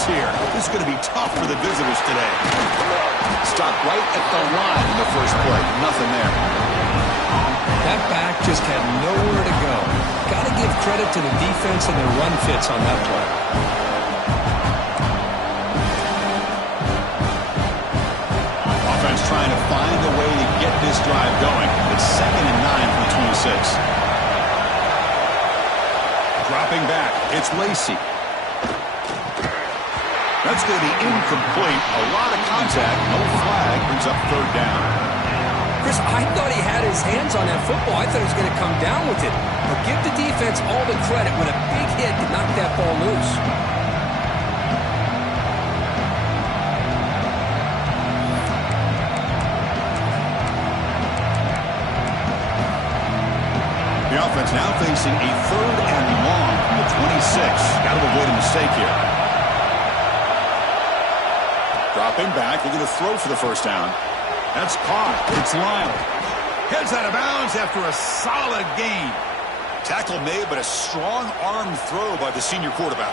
blitz here. This is going to be tough for the visitors today. Stopped right at the line in the first play. Nothing there. That back just had nowhere to go. Got to give credit to the defense and their run fits on that play. Offense trying to find a way to get this drive going. It's 2nd and 9 from the 26. Dropping back, it's Lacy. That's going to be incomplete. A lot of contact. No flag. Brings up 3rd down. Chris, I thought he had his hands on that football. I thought he was going to come down with it. But give the defense all the credit with a big hit to knock that ball loose. The offense now facing a 3rd and long from the 26. Got to avoid a mistake here. Dropping back, looking to throw for the 1st down. That's caught. It's Lyle. Heads out of bounds after a solid gain. Tackle made, but a strong arm throw by the senior quarterback.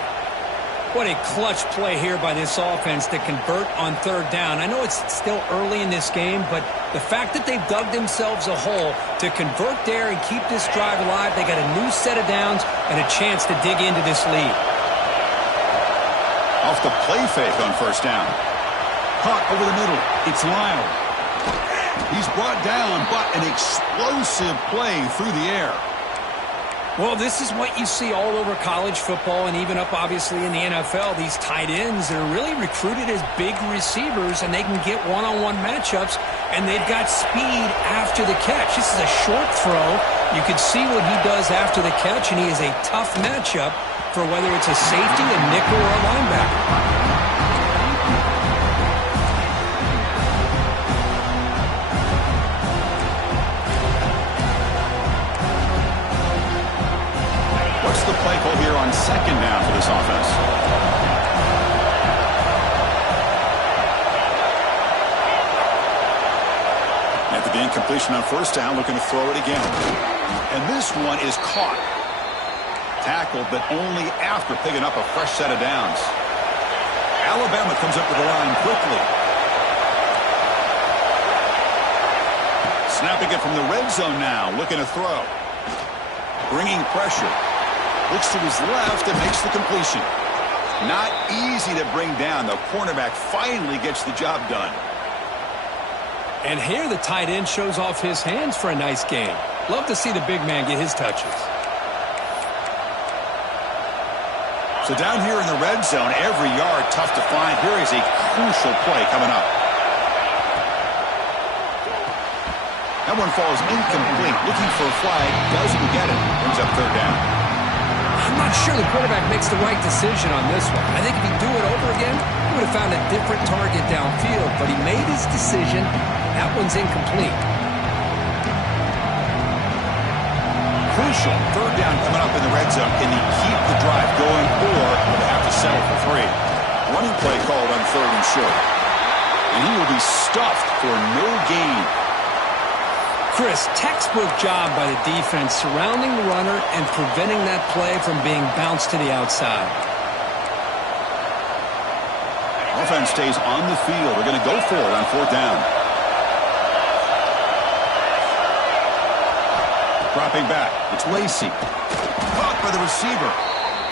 What a clutch play here by this offense to convert on 3rd down. I know it's still early in this game, but the fact that they've dug themselves a hole to convert there and keep this drive alive, they got a new set of downs and a chance to dig into this lead. Off the play fake on 1st down. Caught over the middle. It's Lyle. He's brought down, but an explosive play through the air. Well, this is what you see all over college football and even up, obviously, in the NFL. These tight ends are really recruited as big receivers, and they can get one-on-one matchups, and they've got speed after the catch. This is a short throw. You can see what he does after the catch, and he is a tough matchup for whether it's a safety, a nickel, or a linebacker. The play call here on 2nd down for this offense. After the incompletion on 1st down, looking to throw it again. And this one is caught. Tackled, but only after picking up a fresh set of downs. Alabama comes up with the line quickly. Snapping it from the red zone now, looking to throw. Bringing pressure. Looks to his left and makes the completion. Not easy to bring down. The cornerback finally gets the job done. And here the tight end shows off his hands for a nice game. Love to see the big man get his touches. So down here in the red zone, every yard tough to find. Here is a crucial play coming up. That one falls incomplete. Looking for a flag. Doesn't get it. Brings up 3rd down. I'm not sure the quarterback makes the right decision on this one. I think if he'd do it over again, he would have found a different target downfield. But he made his decision. That one's incomplete. Crucial 3rd down coming up in the red zone. Can he keep the drive going, or will they have to settle for 3? Running play called on 3rd and short. And he will be stuffed for no gain. Chris, textbook job by the defense surrounding the runner and preventing that play from being bounced to the outside. Offense stays on the field. They're going to go for it on 4th down. Dropping back. It's Lacy. Caught by the receiver.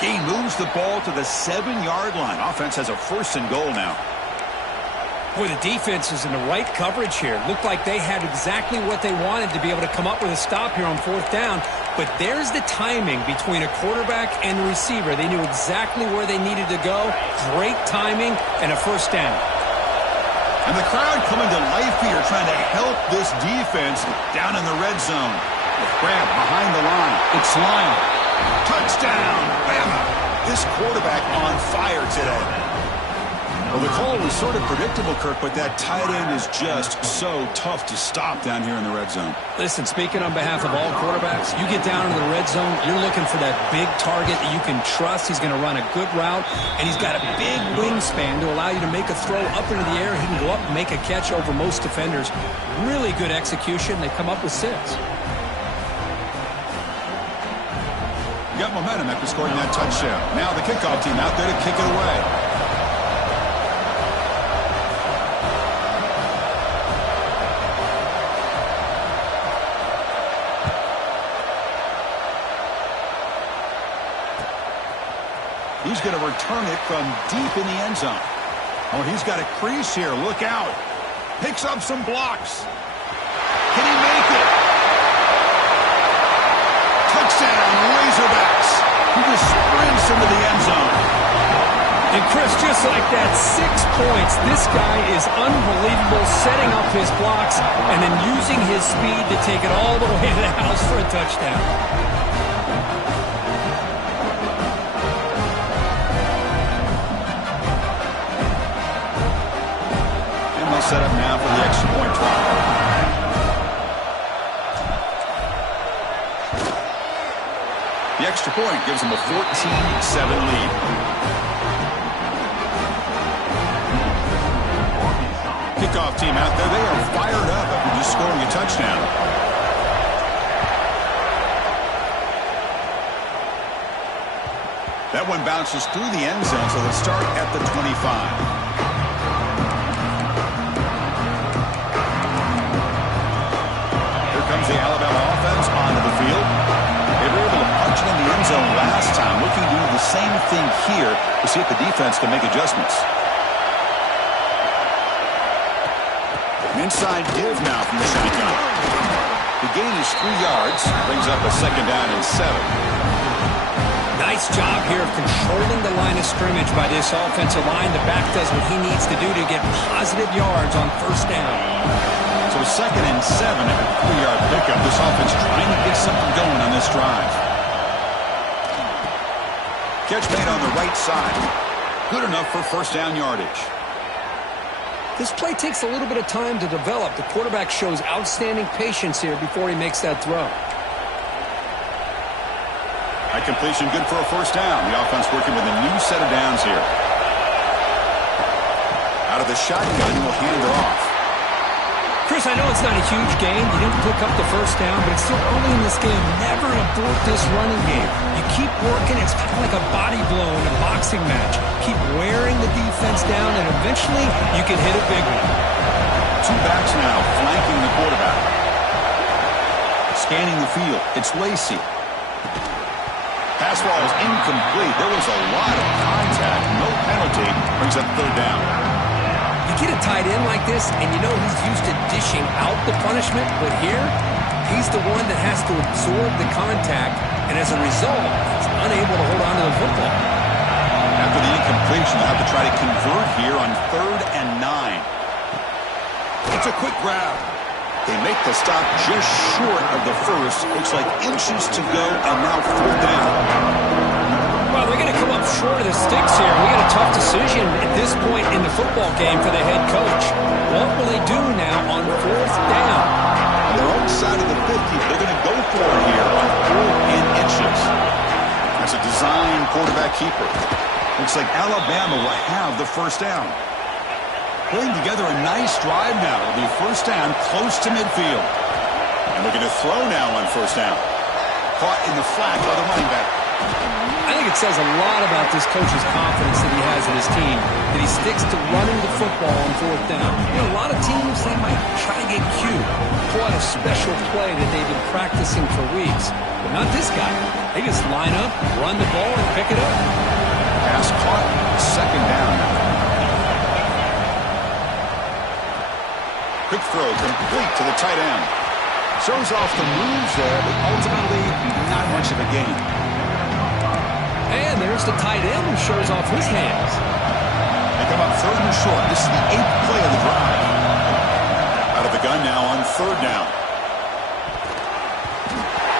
He moves the ball to the 7-yard line. Offense has a 1st and goal now. Boy, the defense is in the right coverage here. Looked like they had exactly what they wanted to be able to come up with a stop here on 4th down. But there's the timing between a quarterback and the receiver. They knew exactly where they needed to go. Great timing and a 1st down. And the crowd coming to life here, trying to help this defense down in the red zone. With Grant behind the line. It's Lyle. Touchdown, Bama. This quarterback on fire today. Well, the call was sort of predictable, Kirk, but that tight end is just so tough to stop down here in the red zone. Listen, speaking on behalf of all quarterbacks, you get down into the red zone, you're looking for that big target that you can trust. He's going to run a good route, and he's got a big wingspan to allow you to make a throw up into the air. He can go up and make a catch over most defenders. Really good execution. They come up with 6. You got momentum after scoring that touchdown. Now the kickoff team out there to kick it away. going to return it from deep in the end zone. Oh, he's got a crease here. Look out. Picks up some blocks. Can he make it? Touchdown, Razorbacks. He just sprints into the end zone. And Chris, just like that, 6 points. This guy is unbelievable, setting up his blocks and then using his speed to take it all the way to the house for a touchdown. And they'll set up now for the extra point try. The extra point gives them a 14-7 lead. Kickoff team out there, they are fired up after just scoring a touchdown. That one bounces through the end zone, so they'll start at the 25. Here comes the Alabama offense onto the field. They were able to punch it in the end zone last time, looking to do the same thing here to see if the defense can make adjustments. Inside give now from the shotgun. The gain is 3 yards. Brings up a 2nd down and 7. Nice job here of controlling the line of scrimmage by this offensive line. The back does what he needs to do to get positive yards on 1st down. So 2nd and 7 after the 3-yard pickup. This offense trying to get something going on this drive. Catch made on the right side. Good enough for 1st down yardage. This play takes a little bit of time to develop. The quarterback shows outstanding patience here before he makes that throw. High completion, good for a 1st down. The offense working with a new set of downs here. Out of the shotgun, will hand it off. Chris, I know it's not a huge gain. You didn't pick up the 1st down, but it's still early in this game. Never abort this running game. You keep working. It's kind of like a body blow in a boxing match. Keep wearing the defense down, and eventually you can hit a big one. 2 backs now flanking the quarterback. Scanning the field. It's Lacy. Pass ball is incomplete. There was a lot of contact. No penalty. Brings up 3rd down. You get a tight end like this, and you know he's used to dishing out the punishment, but here, he's the one that has to absorb the contact, and as a result, he's unable to hold on to the football. After the incompletion, they'll have to try to convert here on 3rd and 9. It's a quick grab. They make the stop just short of the 1st. Looks like inches to go, and now 4th down. Well, they're going to come up short of the sticks here. We got a tough decision at this point in the football game for the head coach. What will they do now on 4th down? On their own side of the 50, they're going to go for it here on 4th and inches. That's a design quarterback keeper. Looks like Alabama will have the 1st down. Putting together a nice drive now. It'll be 1st down close to midfield. And looking to throw now on 1st down. Caught in the flat by the running back. I think it says a lot about this coach's confidence that he has in his team, that he sticks to running the football on 4th down. You know, a lot of teams, they might try to get cute, pull out a special play that they've been practicing for weeks. But not this guy. They just line up, run the ball, and pick it up. Pass caught, 2nd down. Quick throw, complete to the tight end. Shows off the moves there, but ultimately not much of a gain. And there's the tight end who shows off his hands. They come up 3rd and short. This is the 8th play of the drive. Out of the gun now on 3rd down.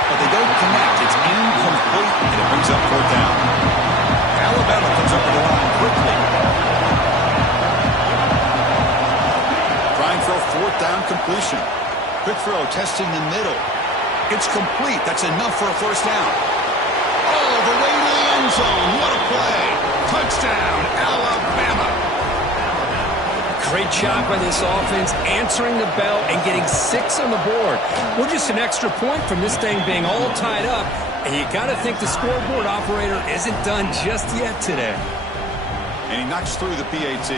But they don't connect. It's incomplete, and it brings up 4th down. Alabama comes up with the line quickly. Trying for a 4th down completion. Quick throw, testing the middle. It's complete. That's enough for a 1st down. Oh, the way to the end zone. What a play. Touchdown, Alabama. Great job by this offense, answering the bell and getting 6 on the board. We're just an extra point from this thing being all tied up, and you got to think the scoreboard operator isn't done just yet today. And he knocks through the PAT.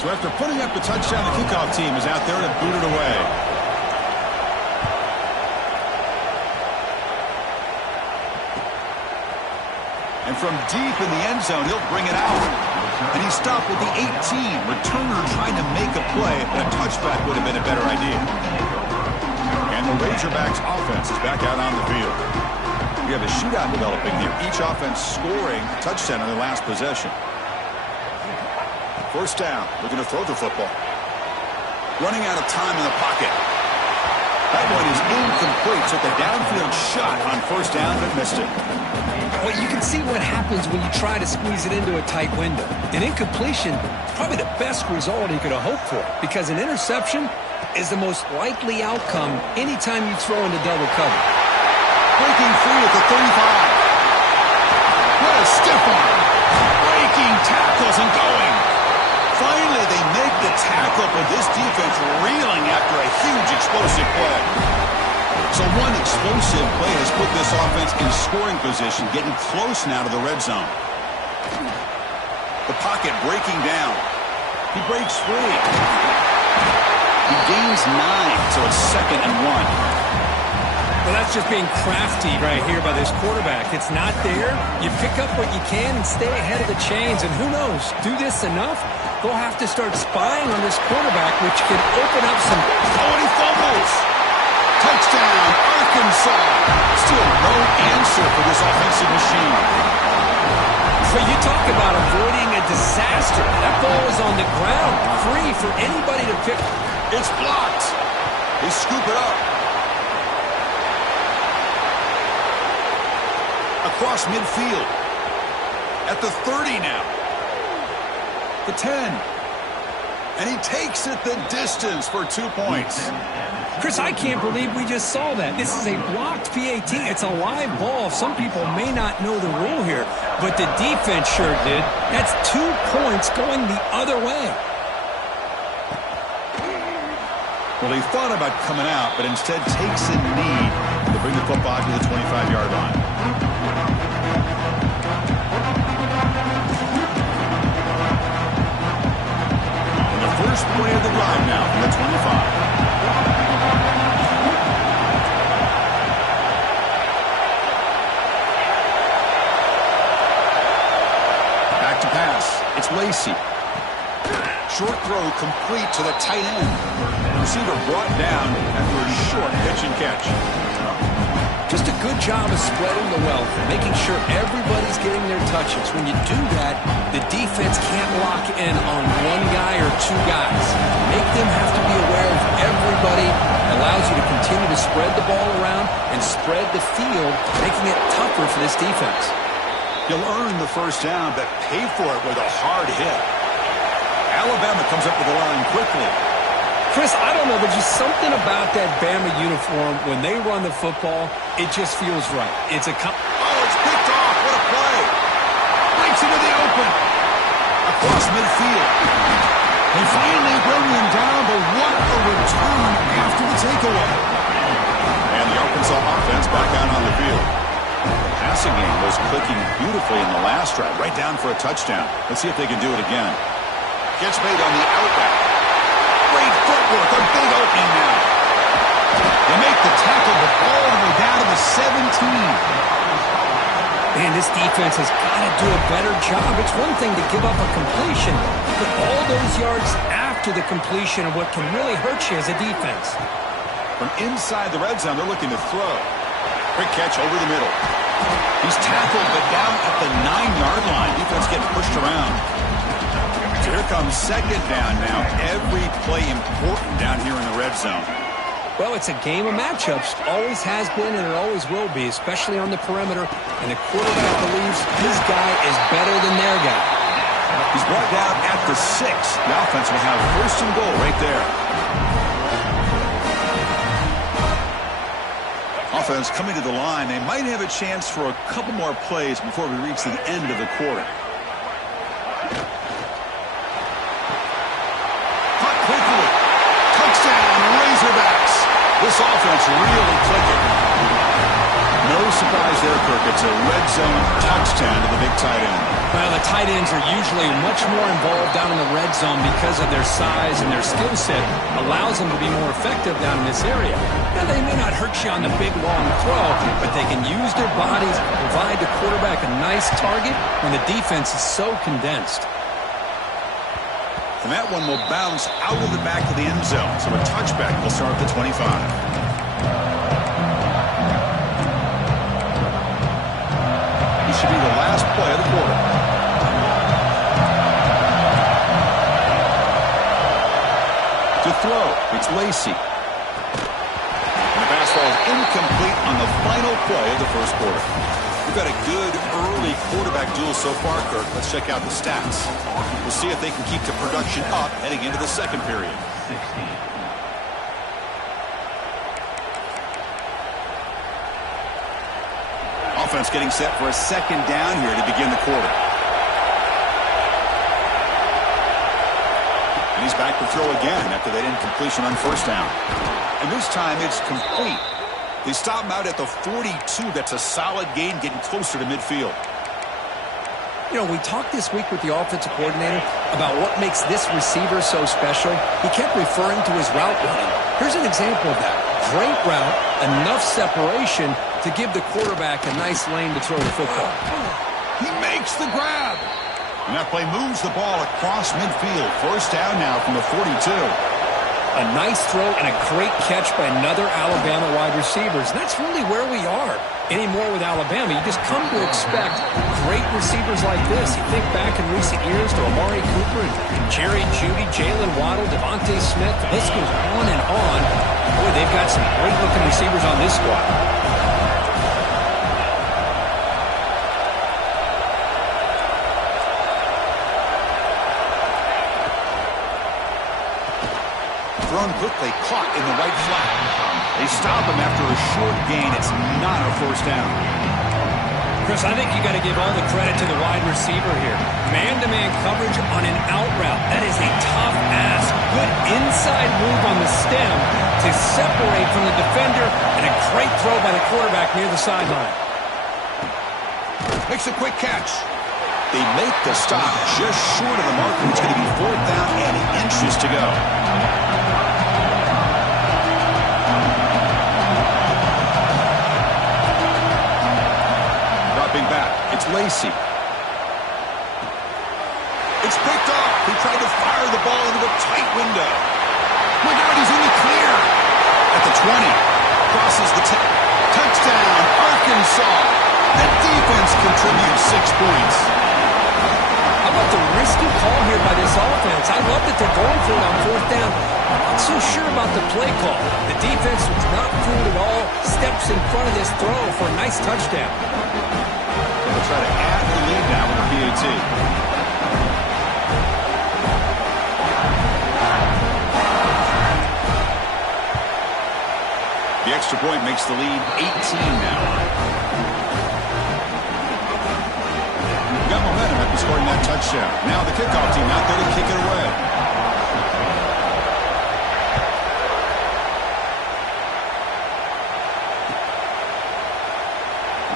So after putting up the touchdown, the kickoff team is out there to boot it away. And And from deep in the end zone, he'll bring it out. And he stopped with the 18. Returner trying to make a play, but a touchback would have been a better idea. And the Razorbacks offense is back out on the field. We have a shootout developing here. Each offense scoring a touchdown on their last possession. First down, looking to throw the football. Running out of time in the pocket. That one is incomplete. Took a downfield shot on first down, but missed it. Well, you can see what happens when you try to squeeze it into a tight window. An incompletion is probably the best result he could have hoped for, because an interception is the most likely outcome anytime you throw into double cover. Breaking free at the 35. What a stiff arm. Breaking tackles and going. Finally, they make the tackle, but this defense reeling after a huge explosive play. So one explosive play has put this offense in scoring position, getting close now to the red zone. The pocket breaking down. He breaks free. He gains 9, so it's 2nd and 1. Well, that's just being crafty right here by this quarterback. It's not there. You pick up what you can and stay ahead of the chains. And who knows, do this enough, they'll have to start spying on this quarterback, which could open up some... Oh, and he fumbles! Touchdown, Arkansas! Still no answer for this offensive machine. So you talk about avoiding a disaster. That ball is on the ground, free for anybody to pick. It's blocked. They scoop it up. Across midfield. At the 30 now. The 10. And he takes it the distance for 2 points. Chris, I can't believe we just saw that. This is a blocked PAT. It's a live ball. Some people may not know the rule here, but the defense sure did. That's 2 points going the other way. Well, he thought about coming out, but instead takes a knee to bring the football to the 25-yard line. And the first play of the drive now from the 25. Back to pass. It's Lacey. Short throw complete to the tight end. Receiver brought down after a short pitch and catch. Just a good job of spreading the wealth, making sure everybody's getting their touches. When you do that, the defense can't lock in on one guy or 2 guys. Make them have to be aware of everybody. It allows you to continue to spread the ball around and spread the field, making it tougher for this defense. You'll earn the first down, but pay for it with a hard hit. Alabama comes up with the line quickly. Chris, I don't know, but just something about that Bama uniform, when they run the football, it just feels right. It's it's picked off. What a play. Breaks into the open. Across midfield. They finally bring him down, but what a return after the takeaway. And the Arkansas offense back out on the field. The passing game was clicking beautifully in the last drive, right down for a touchdown. Let's see if they can do it again. Gets made on the outback. Great footwork, a big opening now. They make the tackle, but all the way down to the 17. Man, this defense has got to do a better job. It's one thing to give up a completion, but all those yards after the completion are what can really hurt you as a defense. From inside the red zone, they're looking to throw. Quick catch over the middle. He's tackled, but down at the 9-yard line. Defense getting pushed around. So here comes second down now. Every play important down here in the red zone. Well, it's a game of matchups. Always has been and it always will be, especially on the perimeter. And the quarterback believes his guy is better than their guy. He's brought down at the 6. The offense will have first and goal right there. Offense coming to the line. They might have a chance for a couple more plays before we reach the end of the quarter. This offense really clicking. No surprise there, Kirk. It's a red zone touchdown to the big tight end. Well, the tight ends are usually much more involved down in the red zone because of their size and their skill set allows them to be more effective down in this area. Now, they may not hurt you on the big, long throw, but they can use their bodies to provide the quarterback a nice target when the defense is so condensed. And that one will bounce out of the back of the end zone, so a touchback will start at the 25. This should be the last play of the quarter. To throw, it's Lacy. And the pass ball is incomplete on the final play of the first quarter. We've got a good early quarterback duel so far, Kirk. Let's check out the stats. We'll see if they can keep the production up heading into the second period. Offense getting set for a second down here to begin the quarter. And he's back to throw again after that incompletion on first down. And this time it's complete. They stop him out at the 42. That's a solid gain, getting closer to midfield. You know, we talked this week with the offensive coordinator about what makes this receiver so special. He kept referring to his route running. Here's an example of that. Great route, enough separation to give the quarterback a nice lane to throw the football. He makes the grab. And that play moves the ball across midfield. First down now from the 42. A nice throw and a great catch by another Alabama wide receiver. And that's really where we are anymore with Alabama. You just come to expect great receivers like this. You think back in recent years to Amari Cooper and Jerry Jeudy, Jalen Waddle, Devontae Smith. The list goes on and on. Boy, they've got some great-looking receivers on this squad. Thrown quickly, caught in the right flat. They stop him after a short gain. It's not a first down. Chris, I think you got to give all the credit to the wide receiver here. Man-to-man coverage on an out route. That is a tough ask. Good inside move on the stem to separate from the defender, and a great throw by the quarterback near the sideline. Makes a quick catch. They make the stop just short of the mark, and it's going to be fourth down and inches to go. Back. It's Lacy. It's picked off. He tried to fire the ball into a tight window. Look out, he's in the clear. At the 20. Crosses the 10. Touchdown, Arkansas. That defense contributes 6 points. How about the risky call here by this offense? I love that they're going for it on fourth down. I'm not so sure about the play call. The defense was not fooled at all. Steps in front of this throw for a nice touchdown. They'll try to add the lead now with the PAT. The extra point makes the lead 18 now. Got momentum after scoring that touchdown. Now the kickoff team out there to kick it away.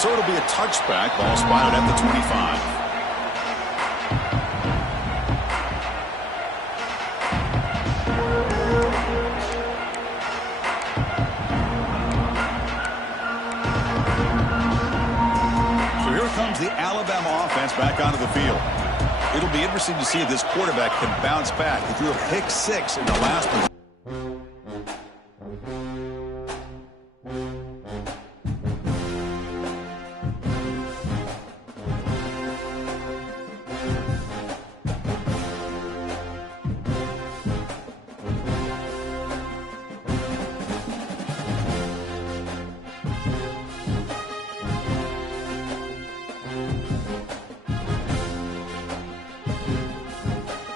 So it'll be a touchback. Ball spotted at the 25. So here comes the Alabama offense back onto the field. It'll be interesting to see if this quarterback can bounce back. He threw a pick 6 in the last one.